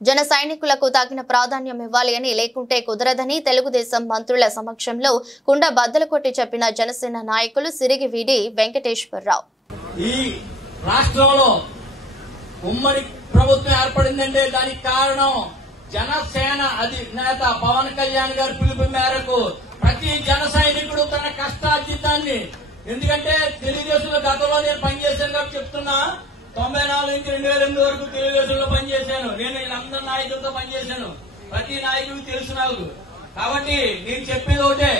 జన సైనికులకు తగిన ప్రాధాన్యం ఇవ్వాలి అని, లేకుంటే కుదరదని తెలుగుదేశం మంత్రుల సమక్షంలో కుండ బద్దలు కొట్టి చెప్పిన జనసేన నాయకులు సిరిగివీడి వెంకటేశ్వరరావు. ఈ రాష్ట్రంలో ఉమ్మడి ప్రభుత్వం ఏర్పడిందంటే దానికి కారణం జనసేన అధినేత పవన్ కళ్యాణ్ గారి పిలుపు మేరకు ప్రతి జన సైనికుడు తన కష్టార్జితాన్ని, ఎందుకంటే తెలుగుదేశంలో గతంలో నేను పనిచేశాను కాబట్టి చెప్తున్నా, 94 నుంచి 2008 వరకు తెలుగుదేశంలో పనిచేశాను. నేను వీళ్ళందరి నాయకులతో పనిచేశాను. ప్రతి నాయకుడికి తెలుసు నాకు. కాబట్టి నేను చెప్పేది ఒకటే,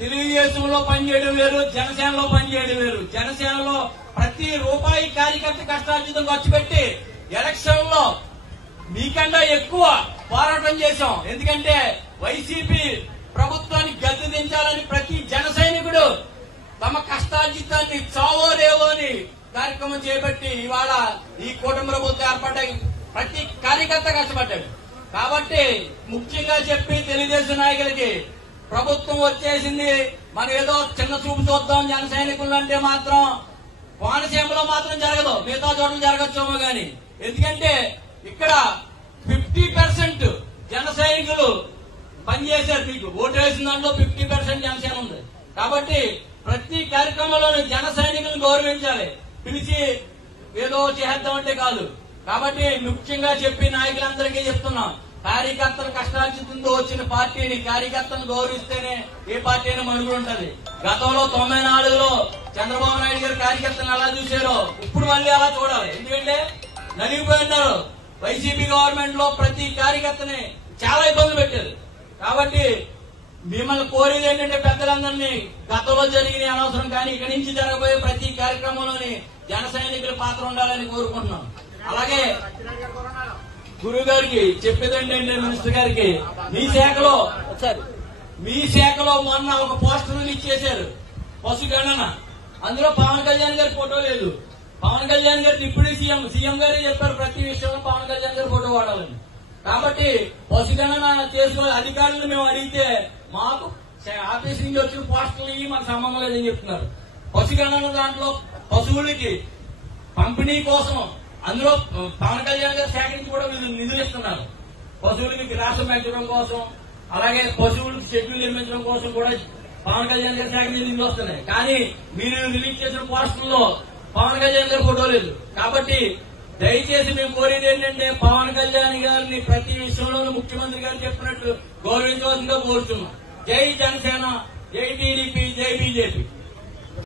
తెలుగుదేశంలో పనిచేయడం వేరు, జనసేనలో పనిచేయడం వేరు. జనసేనలో ప్రతి రూపాయి కార్యకర్త కష్టార్జితం ఖర్చు పెట్టి ఎలక్షన్ లో మీకన్నా ఎక్కువ పోరాటం చేశాం. ఎందుకంటే వైసీపీ ప్రభుత్వాన్ని గద్దె దించాలని ప్రతి జన సైనికుడు తమ కష్టార్జితాన్ని చావో రేవో అని కార్యక్రమం చేపట్టి ఇవాళ ఈ కూటమి ప్రభుత్వం ఏర్పడ్డాయి. ప్రతి కార్యకర్త కష్టపడ్డాడు. కాబట్టి ముఖ్యంగా చెప్పి తెలుగుదేశం నాయకులకి, ప్రభుత్వం వచ్చేసింది, మనం ఏదో చిన్న చూపు చూద్దాం జన సైనికులు అంటే మాత్రం కోనసీమలో మాత్రం జరగదు, మిగతా చోట్ల జరగచ్చేమో గాని. ఎందుకంటే ఇక్కడ 50% జన సైనికులు పనిచేశారు. మీకు ఓటు వేసిన దాంట్లో 50% జనసేన ఉంది. కాబట్టి ప్రతి కార్యక్రమంలో జన సైనికులను గౌరవించాలి, పిలిచి ఏదో చేద్దామంటే కాదు. కాబట్టి ముఖ్యంగా చెప్పి నాయకులందరికీ చెప్తున్నాం, కార్యకర్తల కష్టార్జితంతో వచ్చిన పార్టీని, కార్యకర్తలను గౌరవిస్తేనే ఏ పార్టీ అయినా మనుగడ ఉంటది. గతంలో 94లో చంద్రబాబు నాయుడు గారు కార్యకర్తలను ఎలా చూశారో ఇప్పుడు మళ్ళీ అలా చూడాలి. ఎందుకంటే నలిగిపోయినారు. వైసీపీ గవర్నమెంట్ లో ప్రతి కార్యకర్తని చాలా ఇబ్బందులు పెట్టారు. కాబట్టి మిమ్మల్ని కోరేది ఏంటంటే పెద్దలందరినీ గతంలో జరిగిన అనవసరం కానీ ఇక్కడి నుంచి జరగబోయే ప్రతి కార్యక్రమంలోని జన సైనికుల పాత్ర ఉండాలని కోరుకుంటున్నాం. అలాగే గురువు గారికి చెప్పేది ఏంటంటే, మినిస్టర్ గారికి, మీ శాఖలో మొన్న ఒక పోస్టర్ రిలీజ్ చేశారు, పశుగణన. అందులో పవన్ కళ్యాణ్ గారి ఫోటో లేదు. పవన్ కళ్యాణ్ గారు డిప్యూటీ సీఎం గారే చెప్పారు ప్రతి విషయంలో పవన్ కళ్యాణ్ గారి ఫోటో వాడాలని. కాబట్టి పశుగణన చేసుకునే అధికారులను మేము అడిగితే మాకు ఆఫీస్ నుంచి వచ్చిన పోస్టర్లు ఇవి మాకు సంబంధం లేదని చెప్తున్నారు. పశుగణన దాంట్లో పశువులకి పంపిణీ కోసం అందులో పవన్ కళ్యాణ్ గారి శాఖ నుంచి కూడా నిధులు ఇస్తున్నారు. పశువులకి రాష్ట్రం పెంచడం కోసం, అలాగే పశువులకు షెడ్యూల్ నిర్మించడం కోసం కూడా పవన్ కళ్యాణ్ గారి శాఖ నుంచి నిధులు వస్తున్నాయి. కానీ మీరు రిలీజ్ చేసిన పోస్టర్లో పవన్ కళ్యాణ్ గారి ఫోటో లేదు. కాబట్టి దయచేసి మేము కోరేది ఏంటంటే, పవన్ కళ్యాణ్ గారిని ప్రతి విషయంలోనూ ముఖ్యమంత్రి గారు చెప్పినట్టు గౌరవించవలసిందిగా కోరుతున్నాం. జై జనసేన, జై టీడీపీ, జై బీజేపీ.